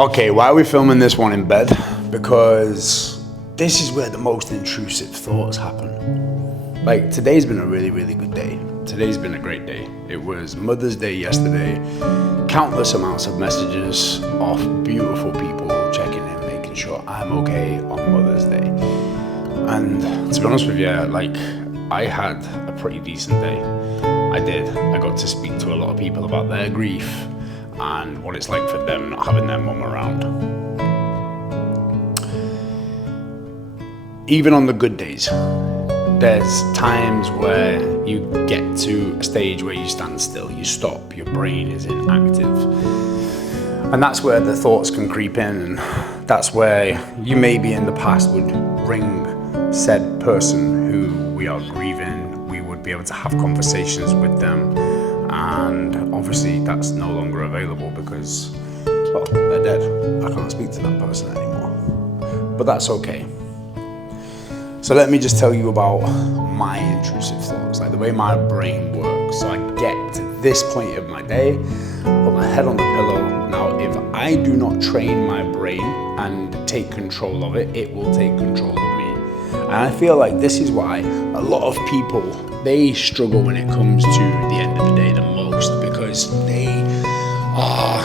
Okay, why are we filming this one in bed? Because this is where the most intrusive thoughts happen. Like, today's been a really, really good day. Today's been a great day. It was Mother's Day yesterday. Countless amounts of messages off beautiful people checking in, making sure I'm okay on Mother's Day. And to be honest with you, like, I had a pretty decent day. I did. I got to speak to a lot of people about their grief and what it's like for them not having their mum around. Even on the good days, there's times where you get to a stage where you stand still, you stop, your brain is inactive. And that's where the thoughts can creep in, and that's where you maybe in the past would ring said person who we are grieving, we would be able to have conversations with them. And obviously that's no longer available because, well, they're dead. I can't speak to that person anymore. But that's okay. So let me just tell you about my intrusive thoughts, like the way my brain works. So I get to this point of my day, I put my head on the pillow. Now, if I do not train my brain and take control of it, it will take control of me. And I feel like this is why a lot of people, they struggle when it comes to the end of the day the most, because they are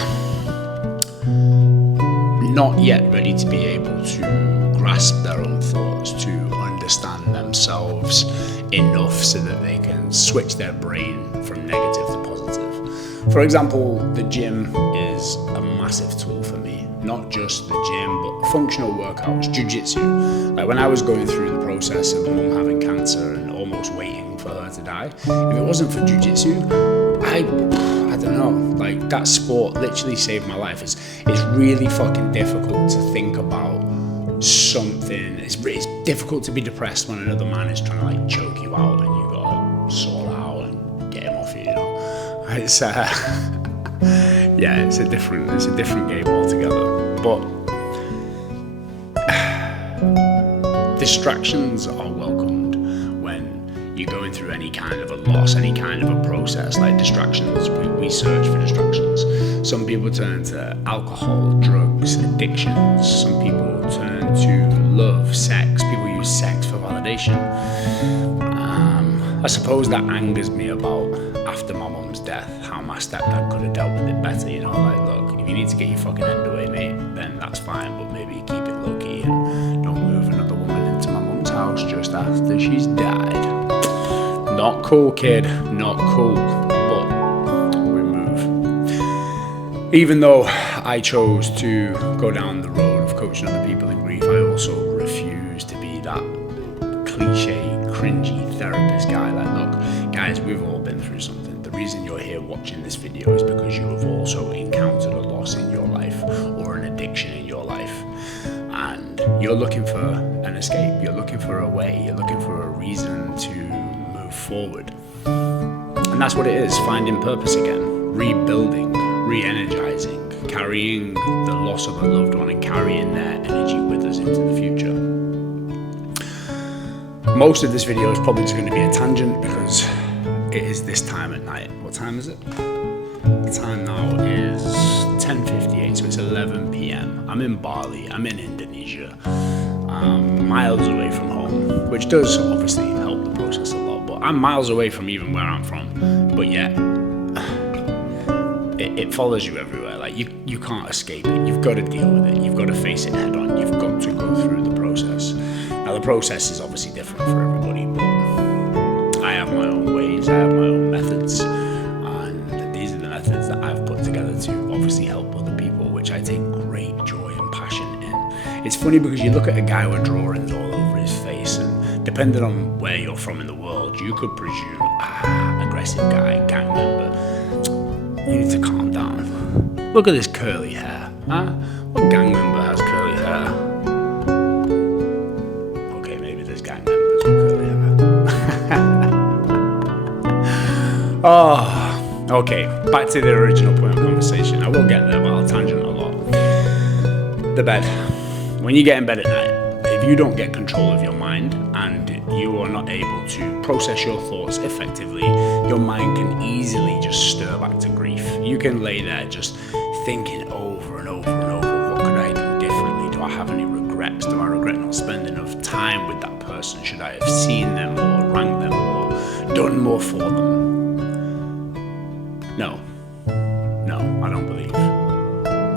not yet ready to be able to grasp their own thoughts, to understand themselves enough so that they can switch their brain from negative to positive. For example, the gym is a massive tool for me. Not just the gym, but functional workouts, jiu-jitsu. Like when I was going through the process of mum having cancer and almost waiting for her to die, if it wasn't for jiu-jitsu, I don't know, like that sport literally saved my life. It's really fucking difficult to think about something. It's difficult to be depressed when another man is trying to like choke you out and you gotta sort it out and get him off you, you know. It's yeah, it's a different game altogether. But distractions are welcomed when you're going through any kind of a loss, any kind of a process. Like distractions, we search for distractions. Some people turn to alcohol, drugs, addictions. Some people turn to love, sex. People use sex for validation. I suppose that angers me about after my mum's death, how my stepdad could have dealt with it better, you know, like, look, if you need to get your fucking end away, mate, then that's fine, but maybe keep it low-key and don't move another woman into my mum's house just after she's died. Not cool, kid, not cool, but we move. Even though I chose to go down the road of coaching other people in grief, I also refuse to be that cliche, cringy therapist guy. Like, look, guys, we've all been through something. The reason you're here watching this video is because you have also encountered a loss in your life or an addiction in your life, and you're looking for an escape, you're looking for a way, you're looking for a reason to move forward. And that's what it is, finding purpose again, rebuilding, re-energizing, carrying the loss of a loved one and carrying their energy with us into the future. Most of this video is probably just going to be a tangent because it is this time at night. What time is it? The time now is 10:58, so it's 11 p.m. I'm in Bali, I'm in Indonesia, miles away from home, which does obviously help the process a lot, but I'm miles away from even where I'm from, but yet it follows you everywhere. Like you can't escape it, you've got to deal with it, you've got to face it head on, you've got to go through the process. Now the process is obviously different for everybody, but I have my own ways, I have my own methods, and these are the methods that I've put together to obviously help other people, which I take great joy and passion in. It's funny because you look at a guy with drawings all over his face, and depending on where you're from in the world, you could presume, aggressive guy, gang member. You need to calm down. Look at this curly hair, huh? What gang member has curly hair? Oh, okay, back to the original point of conversation. I will get there, but I'll tangent a lot. The bed. When you get in bed at night, if you don't get control of your mind and you are not able to process your thoughts effectively, your mind can easily just stir back to grief. You can lay there just thinking over and over and over regrets? Do I regret not spending enough time with that person? Should I have seen them or rang them or done more for them? No, I don't believe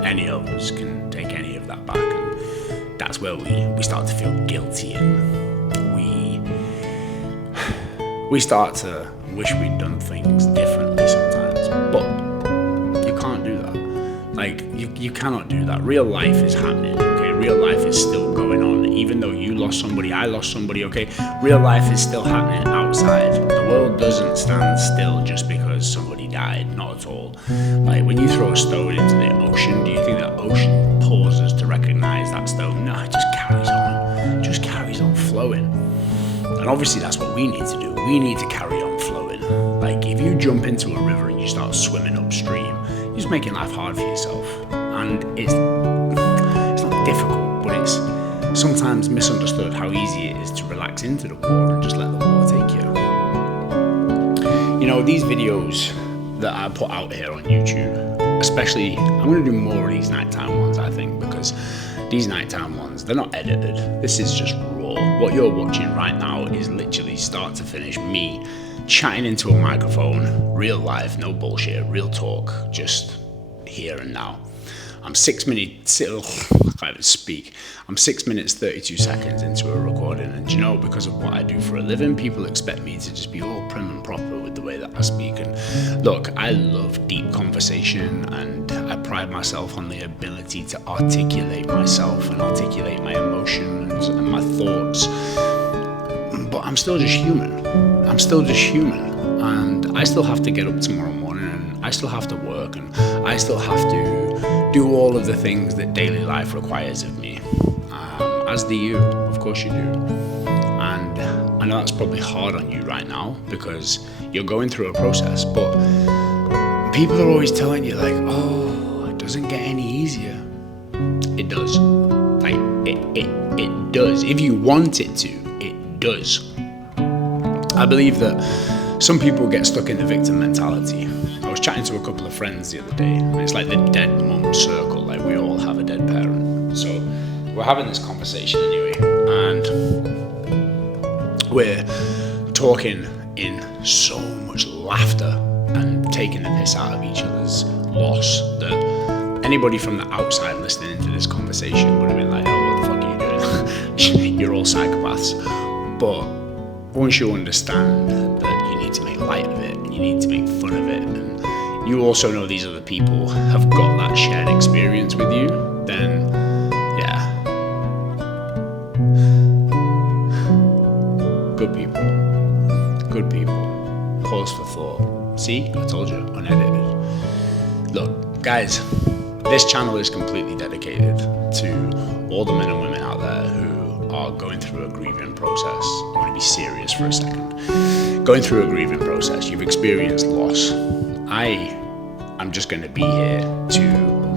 any of us can take any of that back, and that's where we start to feel guilty, and we start to wish we'd done things differently sometimes, but you can't do that. Like, you cannot do that. Real life is happening, okay? Real life is still going on. Even though you lost somebody, I lost somebody, okay? Real life is still happening outside. The world doesn't stand still just because somebody died, not at all. Like, when you throw a stone into the ocean, do you think that ocean pauses to recognize that stone? No, it just carries on. It just carries on flowing. And obviously that's what we need to do. We need to carry on flowing. Like, if you jump into a river and you start swimming upstream, you're just making life hard for yourself. And it's not difficult, but it's sometimes misunderstood how easy it is to relax into the water and just let the water take you. You know, these videos that I put out here on YouTube, especially, I'm going to do more of these nighttime ones, I think, because these nighttime ones, they're not edited. This is just raw. What you're watching right now is literally start to finish me chatting into a microphone, real life, no bullshit, real talk, just here and now. I'm 6 minutes, I can't even speak. I'm 6 minutes, 32 seconds into a recording, and you know, because of what I do for a living, people expect me to just be all prim and proper with the way that I speak. And look, I love deep conversation, and I pride myself on the ability to articulate myself and articulate my emotions and my thoughts. But I'm still just human. I'm still just human, and I still have to get up tomorrow morning, and I still have to work, and I still have to do all of the things that daily life requires of me, as do you, of course you do. And I know that's probably hard on you right now because you're going through a process, but people are always telling you, like, oh, it doesn't get any easier. It does. Like, it does. If you want it to, it does. I believe that some people get stuck in the victim mentality. I was chatting to a couple of friends the other day, and it's like the dead mum circle, like we all have a dead parent. So we're having this conversation anyway, and we're talking in so much laughter and taking the piss out of each other's loss that anybody from the outside listening to this conversation would have been like, oh, what the fuck are you doing? You're all psychopaths. But once you understand that you need to make light of it, and you need to make fun of it, and you also know these other people have got that shared experience with you, then yeah. Good people. Good people. Pause for thought. See? I told you, unedited. Look, guys, this channel is completely dedicated to all the men and women out there who are going through a grieving process. I want to be serious for a second. Going through a grieving process, you've experienced loss. I'm just going to be here to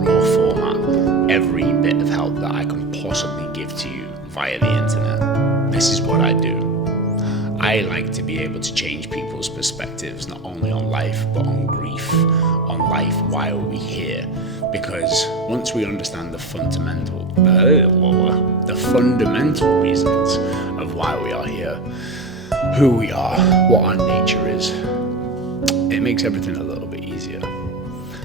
raw format every bit of help that I can possibly give to you via the internet. This is what I do. I like to be able to change people's perspectives, not only on life, but on grief, on life, why are we here? Because once we understand the fundamental reasons of why we are here, who we are, what our nature is, it makes everything a little bit easier.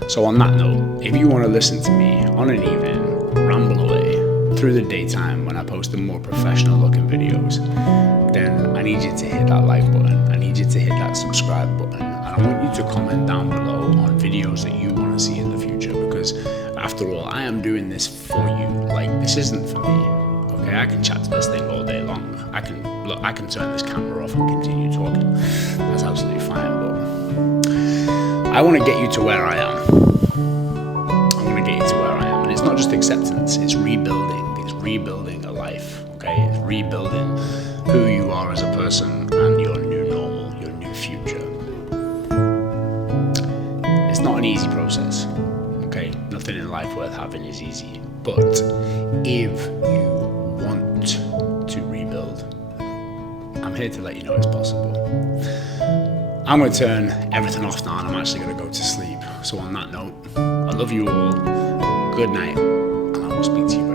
So on that note, if you want to listen to me on an evening, ramble away through the daytime when I post the more professional looking videos, then I need you to hit that like button. I need you to hit that subscribe button. And I want you to comment down below on videos that you want to see in the future, because after all, I am doing this for you. Like, this isn't for me. Okay, I can chat to this thing all day long. I can turn this camera off and continue talking. That's absolutely fine, but I want to get you to where I am. I want to get you to where I am. And it's not just acceptance, it's rebuilding. It's rebuilding a life, okay? It's rebuilding who you are as a person and your new normal, your new future. It's not an easy process, okay? Nothing in life worth having is easy. But if you want to rebuild, I'm here to let you know it's possible. I'm going to turn everything off now, and I'm actually going to go to sleep. So on that note, I love you all. Good night, and I will speak to you